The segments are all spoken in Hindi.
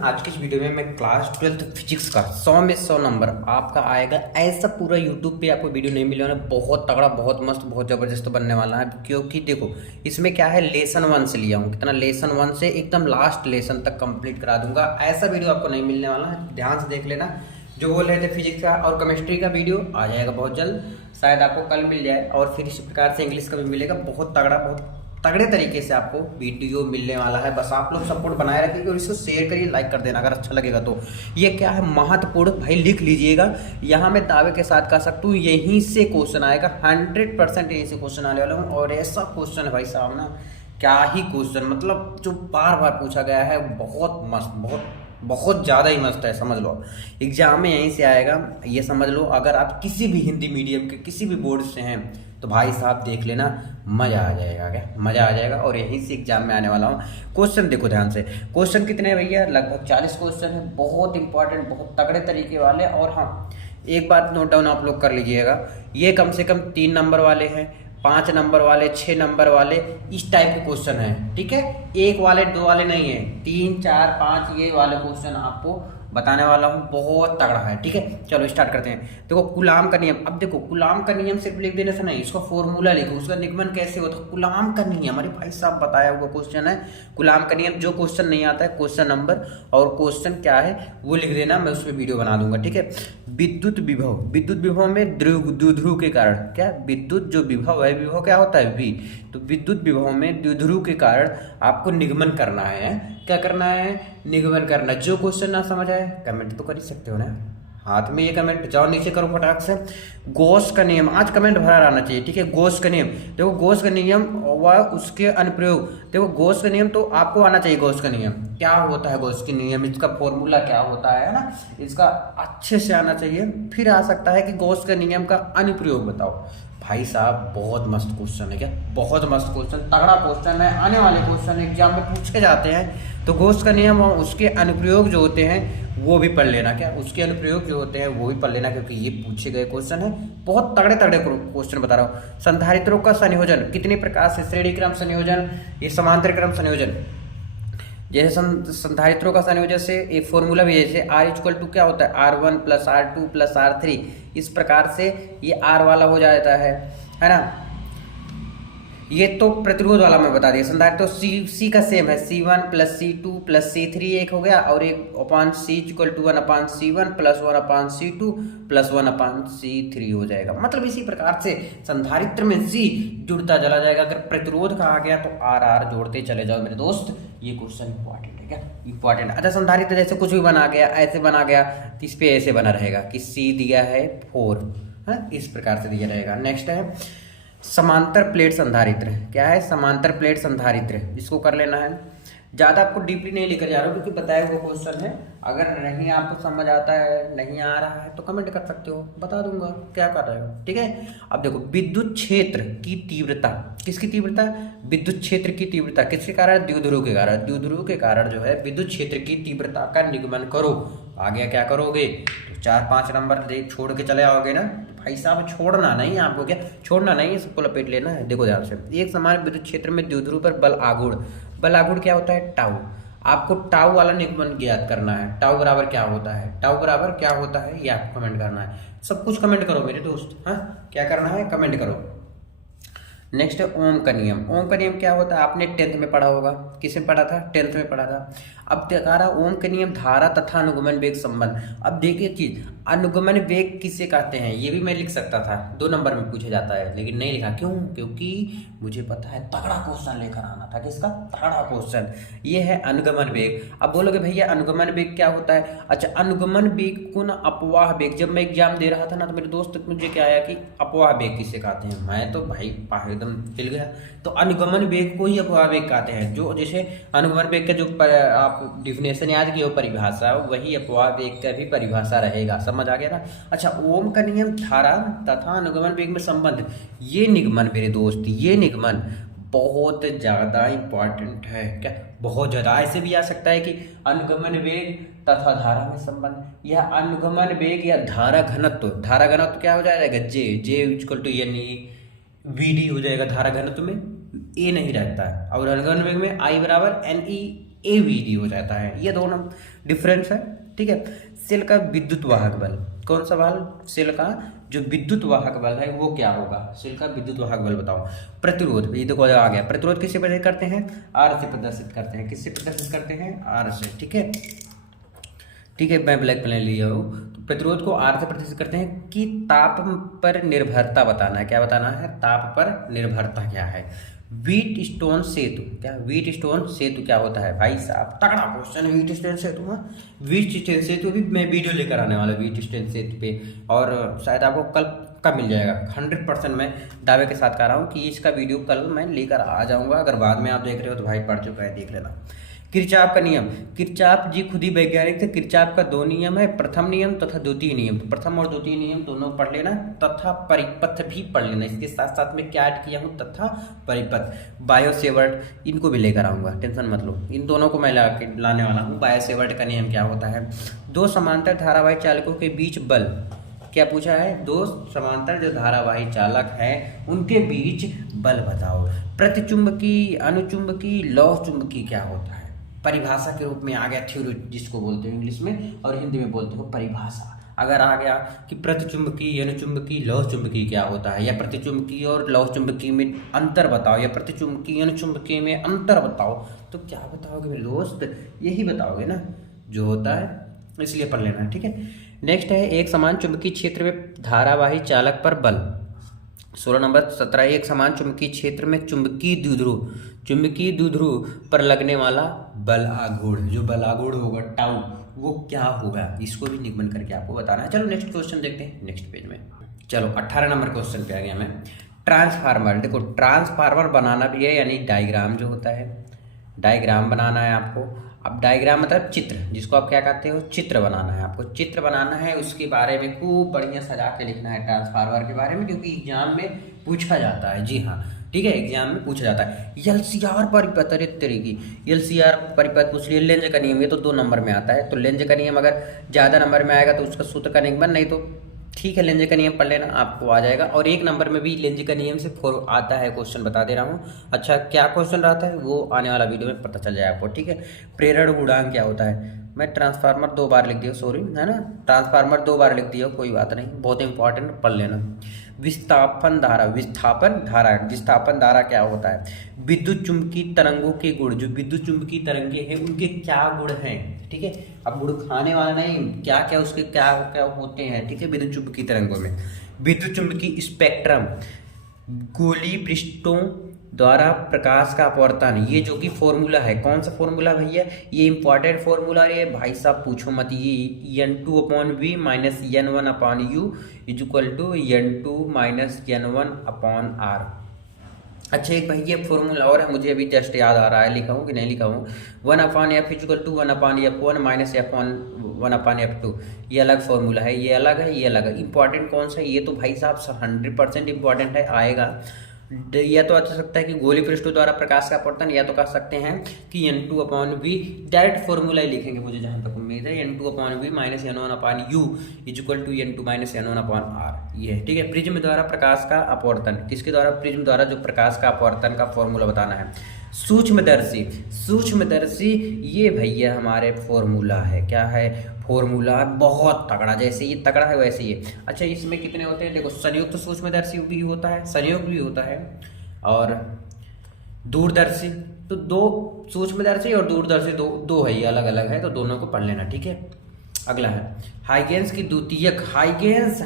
आज की इस वीडियो में मैं क्लास 12th फिजिक्स का 100 में 100 नंबर आपका आएगा। ऐसा पूरा यूट्यूब पे आपको वीडियो नहीं मिलेगा, बहुत तगड़ा, बहुत मस्त, बहुत ज़बरदस्त बनने वाला है। क्योंकि देखो इसमें क्या है, लेसन 1 से लिया हूँ, कितना लेसन 1 से एकदम लास्ट लेसन तक कंप्लीट करा दूंगा। ऐसा वीडियो आपको नहीं मिलने वाला है, ध्यान से देख लेना। जो बोल रहे थे फिजिक्स का और केमिस्ट्री का वीडियो आ जाएगा बहुत जल्द, शायद आपको कल मिल जाए। और फिर इसी प्रकार से इंग्लिश का भी मिलेगा, बहुत तगड़ा, बहुत तगड़े तरीके से आपको वीडियो मिलने वाला है। बस आप लोग सपोर्ट बनाए रखिए और इसको शेयर करिए, लाइक कर देना अगर अच्छा लगेगा तो। ये क्या है, महत्वपूर्ण, भाई लिख लीजिएगा। यहाँ मैं दावे के साथ कह सकता हूँ यहीं से क्वेश्चन आएगा, 100% यहीं से क्वेश्चन आने वाला हूँ। और ऐसा क्वेश्चन है भाई साहब ना, क्या ही क्वेश्चन, मतलब जो बार बार पूछा गया है, बहुत मस्त, बहुत बहुत ज़्यादा ही मस्त है। समझ लो एग्जाम में यहीं से आएगा, ये समझ लो। अगर आप किसी भी हिंदी मीडियम के किसी भी बोर्ड से हैं तो भाई साहब देख लेना, मज़ा आ जाएगा, क्या मज़ा आ जाएगा। और यहीं से एग्जाम में आने वाला हूँ। क्वेश्चन देखो ध्यान से, क्वेश्चन कितने हैं भैया, लगभग 40 क्वेश्चन है, बहुत इंपॉर्टेंट, बहुत तगड़े तरीके वाले। और हाँ, एक बात नोट डाउन आप लोग कर लीजिएगा, ये कम से कम 3 नंबर वाले हैं, 5 नंबर वाले, 6 नंबर वाले, इस टाइप के क्वेश्चन हैं, ठीक है। 1 वाले 2 वाले नहीं है, 3 4 5 ये वाले क्वेश्चन आपको बताने वाला हूँ, बहुत तगड़ा है, ठीक है। चलो स्टार्ट करते हैं। देखो कूलाम का नियम, अब देखो कूलाम का नियम सिर्फ लिख देने से नहीं, इसका फॉर्मूला लिखो, उसका निगमन कैसे होता है। कूलाम का नियम, अरे भाई साहब बताया हुआ क्वेश्चन है कूलाम का नियम। जो क्वेश्चन नहीं आता है, क्वेश्चन नंबर और क्वेश्चन क्या है वो लिख देना, मैं उस पर वीडियो बना दूंगा, ठीक है। विद्युत विभव, विद्युत विभव में द्विध्रुव के कारण, क्या विद्युत जो विभव है, विभव क्या होता है वी, तो विद्युत विभव में द्विध्रुव के कारण आपको निगमन करना है। क्या करना है, निगमन करना। जो क्वेश्चन ना समझ आए कमेंट तो कर ही सकते हो ना, हाथ में ये कमेंट, जाओ नीचे करो फटाक से। गॉस का नियम, आज कमेंट भरा रहना चाहिए, ठीक है। गॉस का नियम, देखो गॉस का नियम व उसके अनुप्रयोग, देखो गॉस का नियम तो आपको आना चाहिए। गॉस का नियम क्या होता है, गॉस के नियम, इसका फॉर्मूला क्या होता है ना, इसका अच्छे से आना चाहिए। फिर आ सकता है कि गॉस का नियम का अनुप्रयोग बताओ। भाई साहब बहुत मस्त क्वेश्चन है, क्या बहुत मस्त क्वेश्चन, तगड़ा क्वेश्चन है, आने वाले क्वेश्चन एग्जाम में पूछे जाते हैं। तो गॉस का नियम और उसके अनुप्रयोग जो होते हैं वो भी पढ़ लेना, क्या उसके अनुप्रयोग जो होते हैं वो भी पढ़ लेना, क्योंकि ये पूछे गए क्वेश्चन है, बहुत तगड़े तगड़े क्वेश्चन बता रहा हूँ। संधारित्रों का संयोजन कितने प्रकार से, श्रेणी क्रम संयोजन, ये समांतर क्रम संयोजन। जैसे संधारित्रों का संयोजन से एक फॉर्मूला भी, जैसे R इक्वल टू क्या होता है, R1 plus R2 plus R3, इस प्रकार से ये R वाला हो जाता है ना। ये तो प्रतिरोध वाला मैं बता दिया। संधारित्र तो C का सेम है, C1 plus C2 plus C3 एक हो गया, और एक अपान C equal to 1/C1 plus 1/C2 plus 1/C3 हो जाएगा। मतलब इसी प्रकार से संधारित्र में C जुड़ता चला जाएगा। अगर प्रतिरोध का आ गया तो R जोड़ते चले जाओ मेरे दोस्त। ये क्वेश्चन इंपॉर्टेंट है, क्या इंपॉर्टेंट। अच्छा संधारित्र जैसे कुछ भी बना गया, ऐसे बना गया, तो इस पे ऐसे बना रहेगा कि C दिया है 4, है इस प्रकार से दिया रहेगा। नेक्स्ट है समांतर प्लेट संधारित्र, क्या है, समांतर प्लेट संधारित्र, इसको कर लेना है। ज़्यादा आपको डीपली नहीं लेकर जा रहा हूँ क्योंकि बताया हुआ क्वेश्चन है। अगर नहीं आपको समझ आता है, नहीं आ रहा है तो कमेंट कर सकते हो, बता दूंगा क्या कर रहे हो, ठीक है। अब देखो विद्युत क्षेत्र की तीव्रता, किसकी तीव्रता, विद्युत क्षेत्र की तीव्रता किसके कारण, द्विध्रुव के कारण। द्विध्रुव के कारण जो है विद्युत क्षेत्र की तीव्रता का निगमन करो। आगे क्या करोगे, तो 4-5 नंबर छोड़ के चले आओगे ना भाई साहब, छोड़ना नहीं आपको, क्या छोड़ना नहीं, सबको लपेट लेना है। देखो ध्यान से, एक समान विद्युत क्षेत्र में द्विध्रुव पर बल आघूर्ण, बल आघूर्ण क्या होता है, टाउ। आपको टाउ वाला निगमन ज्ञात करना है। टाउ बराबर क्या होता है, टाउ बराबर क्या होता है, ये आपको कमेंट करना है। सब कुछ कमेंट करो मेरे दोस्त, हाँ क्या करना है कमेंट करो। नेक्स्ट है ओम का नियम। ओम का नियम क्या होता है, आपने 10th में पढ़ा होगा, किसमें पढ़ा था, 10th में पढ़ा था। अब देखा रहा ओम का नियम, धारा तथा अनुगमन वेग संबंध। अब देखिए चीज, अनुगमन वेग किसे कहते हैं, ये भी मैं लिख सकता था, 2 नंबर में पूछा जाता है, लेकिन नहीं लिखा, क्यों, क्योंकि मुझे पता है तगड़ा क्वेश्चन लेकर आना था, किसका, तगड़ा क्वेश्चन। ये है अनुगमन वेग। अब बोलोगे भैया अनुगमन वेग क्या होता है। अच्छा अनुगमन वेग को ना अपवाह वेग, जब मैं एग्जाम दे रहा था ना तो मेरे दोस्त मुझे क्या आया कि अपवाह वेग किसे कहते हैं, मैं तो भाई एकदम हिल गया। तो अनुगमन वेग को ही अपवाह वेग कहते हैं। जो जैसे अनुगमन वेग का जो आप डिफिनेशन याद किए हो, परिभाषा, वही अपवाह वेग का भी परिभाषा रहेगा, समझ आ गया ना। अच्छा ओम का नियम, धारा तथा अनुगमन वेग में संबंध, ये निगमन मेरे दोस्त, ये निगमन बहुत ज़्यादा इंपॉर्टेंट है, क्या बहुत ज़्यादा। ऐसे भी आ सकता है कि अनुगमन वेग तथा धारा में संबंध, या अनुगमन वेग या धारा घनत्व। धारा घनत्व क्या हो जाएगा, जे इक्वल टू यानी VD हो जाएगा, धारा घनत्व में A नहीं रहता है, और अनुगमन वेग में I बराबर NE AVD हो जाता है। ये दोनों डिफरेंस है, ठीक है। सेल का विद्युत वाहक बल, कौन सा बल? सेल का जो विद्युत वाहक बल है वो क्या होगा? सेल का विद्युत वाहक बल बताओ। प्रतिरोध, ये देखो आ गया, प्रतिरोध किससे प्रदर्शित करते हैं? आर से प्रदर्शित करते हैं। किससे प्रदर्शित करते हैं? आर से, ठीक है, ठीक है। मैं ब्लैक पेन लिया हूँ। तो प्रतिरोध को आर से प्रदर्शित करते हैं कि ताप पर निर्भरता बताना है। क्या बताना है? ताप पर निर्भरता क्या है? व्हीट स्टोन सेतु, क्या व्हीट स्टोन सेतु क्या होता है? भाई साहब तगड़ा क्वेश्चन है, व्हीट स्टोन सेतु। हाँ, व्हीट स्टोन सेतु भी मैं वीडियो लेकर आने वाला व्हीट स्टोन सेतु पे, और शायद आपको कल का मिल जाएगा। 100% मैं दावे के साथ कह रहा हूँ कि इसका वीडियो कल मैं लेकर आ जाऊँगा। अगर बाद में आप देख रहे हो तो भाई पढ़ चुका है, देख लेना। किरचाफ का नियम, किरचाफ जी खुद ही वैज्ञानिक थे। किरचाफ का दो नियम है, प्रथम नियम तथा द्वितीय नियम। तो प्रथम और द्वितीय नियम दोनों पढ़ लेना, तथा परिपथ भी पढ़ लेना। इसके साथ साथ में क्या ऐड किया हूँ? तथा परिपथ। बायोसेवर्ट इनको भी लेकर आऊँगा, टेंशन मत लो, इन दोनों को मैं लाने वाला हूँ। बायोसेवर्ट का नियम क्या होता है? दो समांतर धारावाही चालकों के बीच बल, क्या पूछा है? दो समांतर जो धारावाही चालक हैं उनके बीच बल बताओ। प्रतिचुंबकी, अनुचुंबकी, लौह चुंबकी क्या होता है? परिभाषा के रूप में आ गया, थ्योरी जिसको बोलते हो इंग्लिश में, और हिंदी में बोलते हो परिभाषा। अगर आ गया कि प्रतिचुंबकी, अनुचुंबकी, लौह चुंबकी क्या होता है, या प्रतिचुंबकी और लौह चुंबकी में अंतर बताओ, या प्रतिचुंबकी अनुचुंबकी में अंतर बताओ, तो क्या बताओगे मेरे दोस्त? यही बताओगे ना जो होता है, इसलिए पढ़ लेना, ठीक है। नेक्स्ट है एक समान चुंबकीय क्षेत्र में धारावाही चालक पर बल। 16 नंबर 17, एक समान चुंबकीय क्षेत्र में चुंबकीय द्विध्रुव पर लगने वाला बल आघूर्ण, जो बल आघूर्ण होगा टाउ, वो क्या होगा? इसको भी निगमन करके आपको बताना है। चलो नेक्स्ट क्वेश्चन देखते हैं नेक्स्ट पेज में। चलो 18 नंबर क्वेश्चन पे आ गया मैं। ट्रांसफार्मर, देखो ट्रांसफार्मर बनाना भी है, यानी डायग्राम जो होता है, डायग्राम बनाना है आपको। अब डायग्राम मतलब चित्र, जिसको आप क्या कहते हो? चित्र बनाना है आपको, चित्र बनाना है। उसके बारे में खूब बढ़िया सजा के लिखना है ट्रांसफार्मर के बारे में, क्योंकि एग्जाम में पूछा जाता है। जी हाँ, ठीक है, एग्जाम में पूछा जाता है। एलसीआर परिपथ, अरे तरीकी एलसीआर परिपथ पूछ लिया। लेंज का नियम, ये तो 2 नंबर में आता है। तो लेंज का नियम अगर ज़्यादा नंबर में आएगा तो उसका सूत्र का निगमन, नहीं तो ठीक है लेंज का नियम पढ़ लेना, आपको आ जाएगा। और 1 नंबर में भी लेंज का नियम से आता है क्वेश्चन, बता दे रहा हूँ। अच्छा, क्या क्वेश्चन रहता है वो आने वाला वीडियो में पता चल जाए आपको, ठीक है। प्रेरण गुणांक क्या होता है? मैं ट्रांसफार्मर 2 बार लिख दिया, सॉरी, है ना, ट्रांसफार्मर 2 बार लिख दिया, कोई बात नहीं, बहुत इंपॉर्टेंट, पढ़ लेना। विस्थापन धारा क्या होता है? विद्युत चुंबकीय तरंगों के गुण, जो विद्युत चुंबकीय तरंगे हैं उनके क्या गुण हैं, ठीक है। अब गुण खाने वाला नहीं, क्या क्या उसके क्या क्या होते हैं, ठीक है, विद्युत चुंबकीय तरंगों में। विद्युत चुंबकीय स्पेक्ट्रम, गोलीय पृष्ठों द्वारा प्रकाश का अपवर्तन, ये जो कि फॉर्मूला है, कौन सा फॉर्मूला भैया? ये इंपॉर्टेंट फॉर्मूला है भाई साहब, पूछो मत। ये n2/v minus n1/u is equal to n2 minus n1/r। अच्छा, एक भैया फॉर्मूला और है, मुझे अभी जस्ट याद आ रहा है, लिखा हूँ कि नहीं लिखा हूँ। 1/f equal to 1/f1 minus f1/f2, ये अलग फॉर्मूला है, ये अलग है, ये अलग है। इंपॉर्टेंट कौन सा है? ये तो भाई साहब 100% इंपॉर्टेंट है, आएगा। या तो अच्छा सकता है कि गोलीय पृष्ठों द्वारा प्रकाश का अपवर्तन, या तो कह सकते हैं कि n2/v, डायरेक्ट फॉर्मूला ही लिखेंगे मुझे जहाँ तक उम्मीद है, n2/v minus n1/u is equal to n2 minus n1/r, ये है, ठीक है। प्रिज्म द्वारा प्रकाश का अपवर्तन, किसके द्वारा? प्रिज्म द्वारा जो प्रकाश का अपवर्तन का फॉर्मूला बताना है। सूक्ष्मदर्शी, ये भैया हमारे फॉर्मूला है, क्या है? फॉर्मूला बहुत तगड़ा, जैसे ये तगड़ा है वैसे ये। अच्छा, इसमें कितने होते हैं? देखो, संयुक्त सूक्ष्मदर्शी भी होता है, संयोग भी होता है, और दूरदर्शी। तो 2 सूक्ष्मदर्शी और दूरदर्शी दो है, ये अलग अलग है, तो दोनों को पढ़ लेना, ठीक है। अगला है हाइगेंस की द्वितीयक। हाइगेंस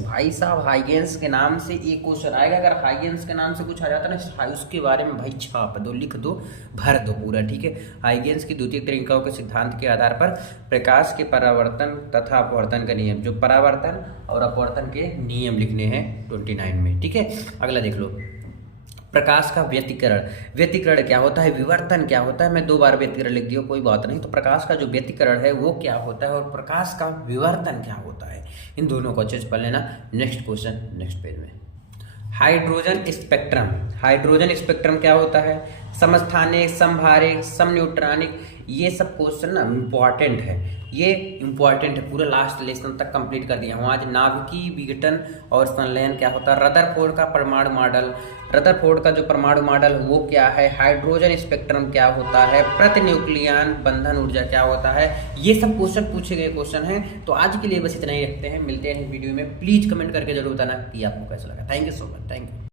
भाई साहब, हाइगेंस के नाम से एक क्वेश्चन आएगा। अगर हाइगेंस के नाम से कुछ आ जाता है ना, उसके बारे में भाई छाप दो, लिख दो, भर दो पूरा, ठीक है। हाइगेंस की द्वितीयक तरीकों के सिद्धांत के आधार पर प्रकाश के परावर्तन तथा अपवर्तन का नियम, जो परावर्तन और अपवर्तन के नियम लिखने हैं 29 में, ठीक है। अगला देख लो, प्रकाश का व्यतिकरण क्या होता है? विवर्तन क्या होता है? मैं 2 बार व्यतिकरण लिख दिया, कोई बात नहीं। तो प्रकाश का जो व्यतिकरण है वो क्या होता है, और प्रकाश का विवर्तन क्या होता है, इन दोनों को अच्छे से पढ़ लेना। नेक्स्ट क्वेश्चन नेक्स्ट पेज में। हाइड्रोजन स्पेक्ट्रम क्या होता है? समस्थानिक, समभारिक, समन्यूट्रॉनिक, ये सब क्वेश्चन ना इम्पॉर्टेंट है, ये इम्पॉर्टेंट है, पूरा लास्ट लेसन तक कंप्लीट कर दिया हूँ आज। नाभिकीय विघटन और संलयन क्या होता है, रदरफोर्ड का परमाणु मॉडल, रदरफोर्ड का जो परमाणु मॉडल वो क्या है, हाइड्रोजन स्पेक्ट्रम क्या होता है, प्रतिन्यूक्लियन बंधन ऊर्जा क्या होता है, ये सब क्वेश्चन पूछे गए क्वेश्चन हैं। तो आज के लिए बस इतना ही रखते हैं, मिलते हैं वीडियो में। प्लीज कमेंट करके जरूर बताना कि आपको कैसा लगा। Thank you so much, thank you.